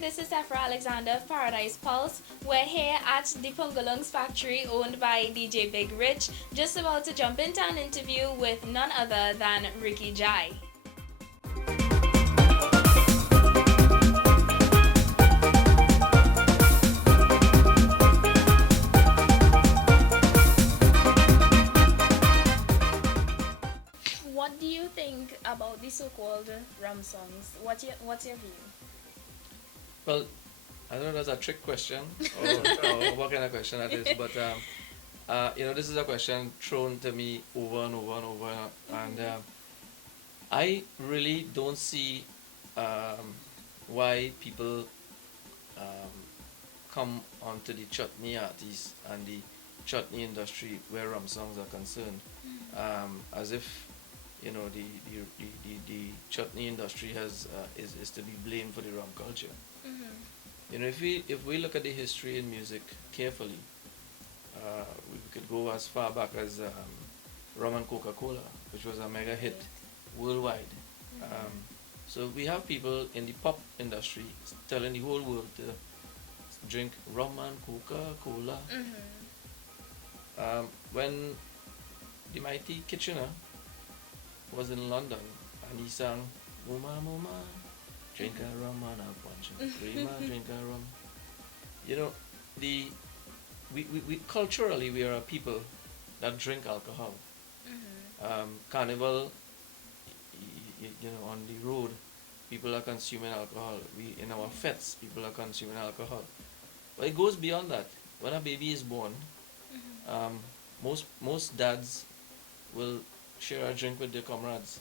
this is Afra Alexander of Paradise Pulse. We're here at the Pungalungs factory owned by DJ Big Rich, just about to jump into an interview with none other than Rikki Jai. What do you think about the so-called rum songs? What's your view? Well, I don't know if that's a trick question or what kind of question that is, but this is a question thrown to me over and over and over, and I really don't see why people um, come onto the chutney artists and the chutney industry where rum songs are concerned, as if the chutney industry is to be blamed for the rum culture. If we look at the history in music carefully, we could go as far back as rum and Coca-Cola, which was a mega hit worldwide. So we have people in the pop industry telling the whole world to drink rum and Coca-Cola. When the mighty Kitchener was in London and he sang Muma Muma, drink a rum and a punch and creamer, drink a rum. The we culturally we are a people that drink alcohol. Carnival, on the road, people are consuming alcohol. We in our fetes, people are consuming alcohol. But it goes beyond that. When a baby is born, most dads will share a drink with their comrades.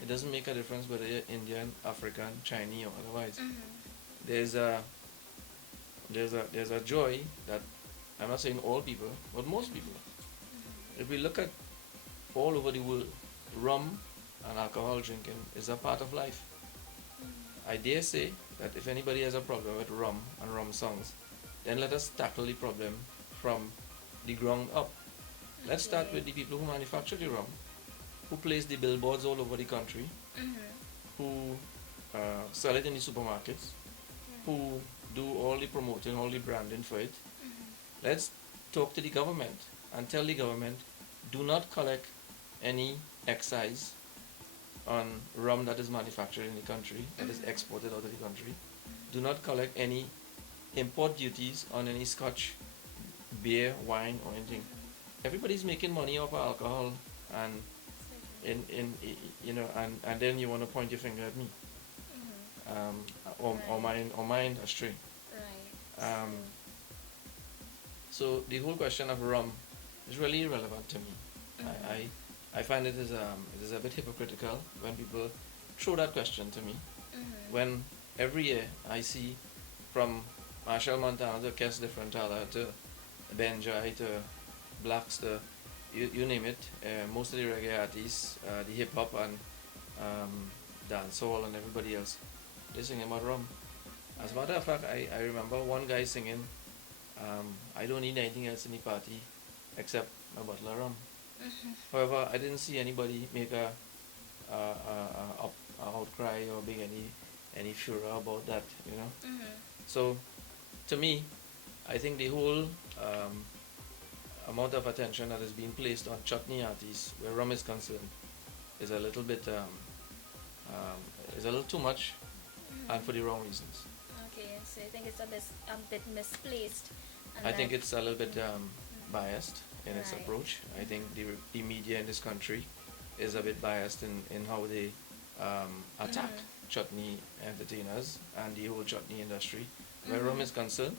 It doesn't make a difference whether you're Indian, African, Chinese, or otherwise. There's a joy that I'm not saying all people, but most people. If we look at all over the world, rum and alcohol drinking is a part of life. I dare say that if anybody has a problem with rum and rum songs, then let us tackle the problem from the ground up. Let's start with the people who manufacture the rum, who place the billboards all over the country, who sell it in the supermarkets, who do all the promoting, all the branding for it. Let's talk to the government and tell the government, do not collect any excise on rum that is manufactured in the country, that is exported out of the country. Do not collect any import duties on any scotch, beer, wine, or anything. Everybody's making money off of alcohol, and and then you want to point your finger at me, or my industry. Right. So the whole question of rum is really irrelevant to me. I find it is a bit hypocritical when people throw that question to me, when every year I see from Marshall Montana to Kes Differentala to Benjai to Blacks to you name it, most of the reggae artists, the hip hop and dancehall and everybody else, they're singing about rum. As a matter of fact, I remember one guy singing, I don't need anything else in the party except a bottle of rum. However, I didn't see anybody make a outcry or make any furor about that. So, to me, I think the whole amount of attention that is being placed on chutney artists where rum is concerned is a little bit is a little too much, and for the wrong reasons. Okay, so you think it's a bit misplaced? I think it's a little bit biased in its approach. I think the media in this country is a bit biased in how they attack chutney entertainers and the whole chutney industry where rum is concerned,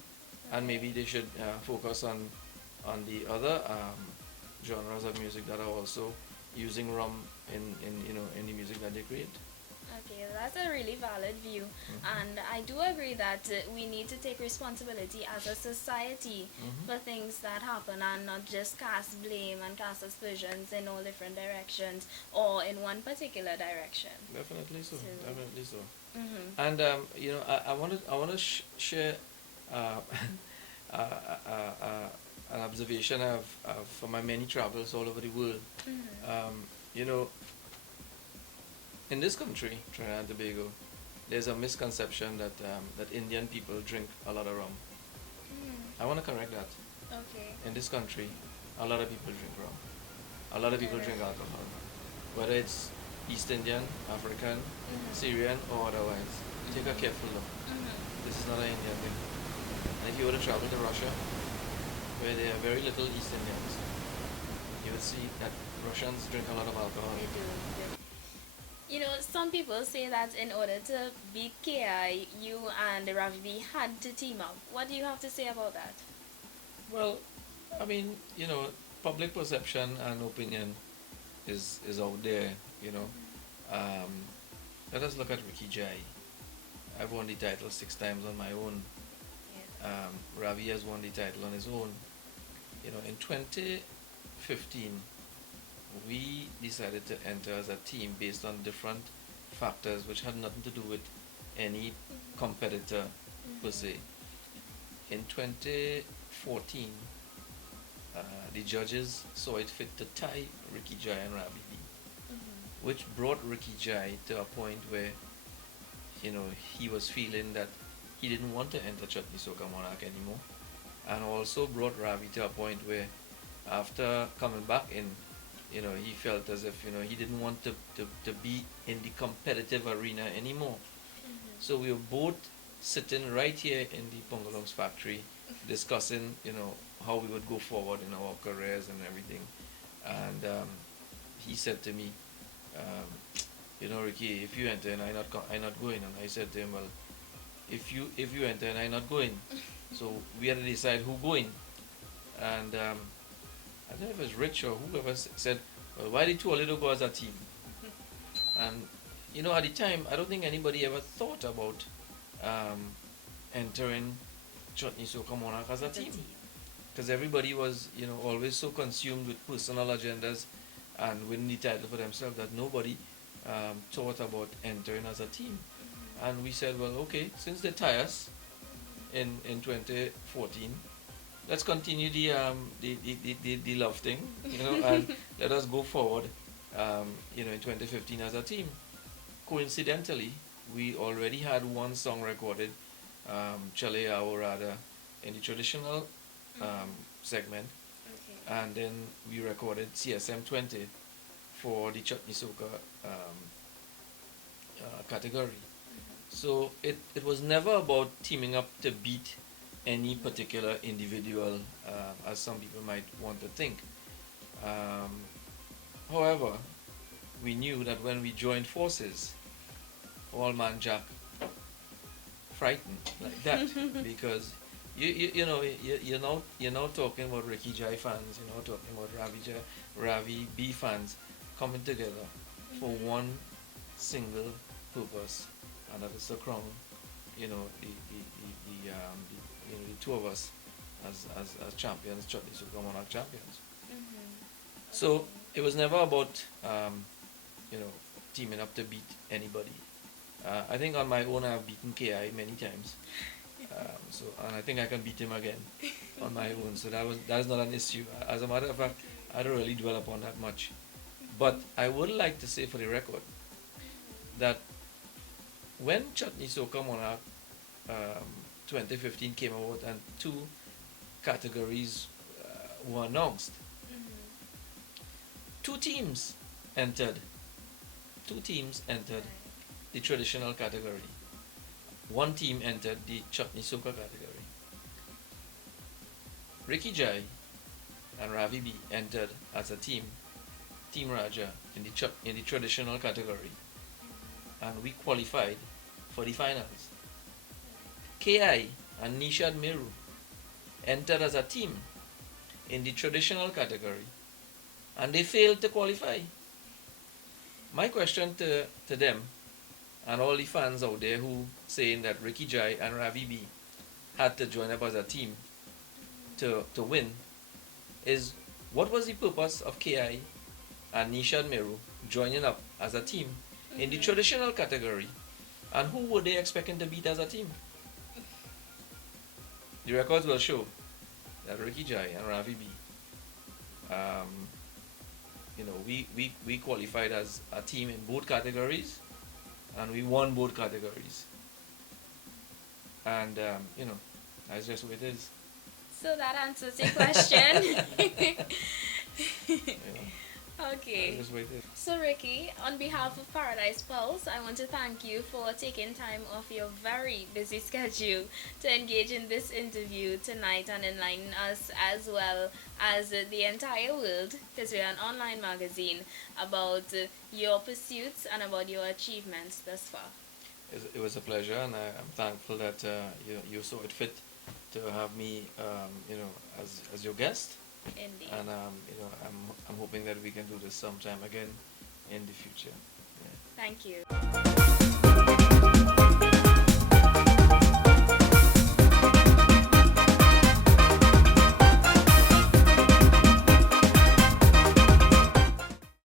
and maybe they should focus on the other genres of music that are also using rum in the music that they create. Okay, that's a really valid view, and I do agree that we need to take responsibility as a society for things that happen and not just cast blame and cast aspersions in all different directions or in one particular direction. Definitely so. Definitely so. And I want to share an observation of from my many travels all over the world. In this country, Trinidad and Tobago, there's a misconception that that Indian people drink a lot of rum. Mm. I want to correct that. Okay. In this country, a lot of people drink rum. A lot of people drink alcohol, whether it's East Indian, African, Syrian, or otherwise. Take a careful look. This is not an Indian thing. And if you were to travel to Russia, where there are very little East Indians, you would see that Russians drink a lot of alcohol. They do. You know, some people say that in order to beat KI, you and Ravi B had to team up. What do you have to say about that? Well, I mean, public perception and opinion is out there, you know. Um, Let us look at Rikki Jai. I've won the title 6 times on my own. Yes. Ravi has won the title on his own. In 2015, we decided to enter as a team based on different factors which had nothing to do with any competitor per se. In 2014, the judges saw it fit to tie Rikki Jai and Ravi B, which brought Rikki Jai to a point where, he was feeling that he didn't want to enter Chutney Soca Monarch anymore, and also brought Ravi to a point where, after coming back in, he felt as if, he didn't want to be in the competitive arena anymore. So we were both sitting right here in the Pungalong's factory discussing, how we would go forward in our careers and everything. And he said to me, Rikki, if you enter and I not going. And I said to him, well, if you enter and I not going, so we had to decide who going. And I don't know if it was Rich or whoever said, well, why the two little go as a team? And at the time, I don't think anybody ever thought about entering Chutney Soca Monarch as a team, because everybody was always so consumed with personal agendas and winning the title for themselves that nobody thought about entering as a team. And we said, well, okay, since they tie us in 2014, let's continue the love thing, and let us go forward, in 2015 as a team. Coincidentally, we already had one song recorded, Chale Aorada, in the traditional segment, and then we recorded CSM 20 for the Chutney Soca category. So it was never about teaming up to beat any particular individual, as some people might want to think. However, we knew that when we joined forces, all man Jack frightened like that, because you're now talking about Rikki Jai fans, you're now talking about Ravi B fans coming together for one single purpose, and that is to crown, the two of us as champions, Chutney Soca Monarch champions. So it was never about teaming up to beat anybody. I think on my own I've beaten KI many times, and I think I can beat him again on my own. So that's not an issue. As a matter of fact, I don't really dwell upon that much. But I would like to say for the record that when Chutney Soca Monarch 2015 came out and two categories were announced, two teams entered the traditional category. One team entered the Chutney Soca category. Rikki Jai and Ravi B entered as a team, Team Raja, in the traditional category, and we qualified for the finals. KI and Nishad Meru entered as a team in the traditional category, and they failed to qualify. My question to them and all the fans out there who saying that Rikki Jai and Ravi B had to join up as a team to win is, what was the purpose of KI and Nishad Meru joining up as a team in the traditional category, and who were they expecting to beat as a team? The records will show that Rikki Jai and Ravi B, we qualified as a team in both categories, and we won both categories. And you know, that's just what it is. So that answers your question. You know, Okay. that's just what it is. So, Rikki, on behalf of Paradise Pulse, I want to thank you for taking time off your very busy schedule to engage in this interview tonight and enlighten us as well as the entire world, because we're an online magazine, about your pursuits and about your achievements thus far. It was a pleasure, and I'm thankful that you saw it fit to have me, you know, as your guest. Indeed. And you know, I'm hoping that we can do this sometime again in the future. Yeah. Thank you.